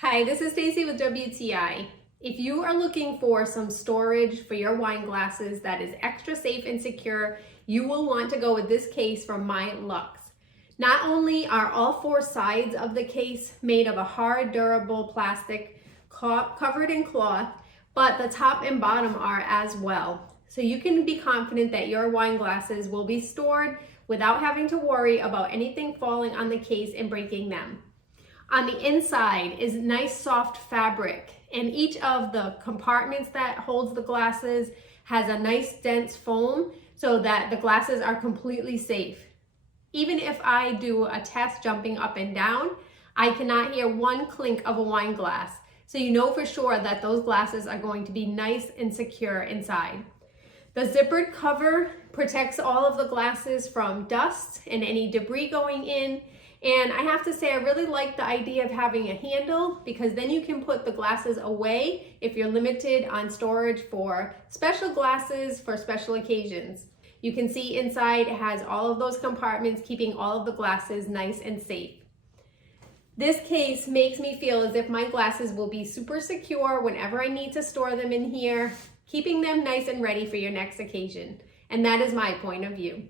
Hi, this is Stacy with WTI. If you are looking for some storage for your wine glasses that is extra safe and secure, you will want to go with this case from MyLuxe. Not only are all four sides of the case made of a hard, durable plastic covered in cloth, but the top and bottom are as well. So you can be confident that your wine glasses will be stored without having to worry about anything falling on the case and breaking them. On the inside is nice soft fabric, and each of the compartments that holds the glasses has a nice dense foam so that the glasses are completely safe. Even if I do a test jumping up and down, I cannot hear one clink of a wine glass. So you know for sure that those glasses are going to be nice and secure inside. The zippered cover protects all of the glasses from dust and any debris going in. And I have to say, I really like the idea of having a handle because then you can put the glasses away if you're limited on storage for special glasses for special occasions. You can see inside it has all of those compartments, keeping all of the glasses nice and safe. This case makes me feel as if my glasses will be super secure whenever I need to store them in here, keeping them nice and ready for your next occasion. And that is my point of view.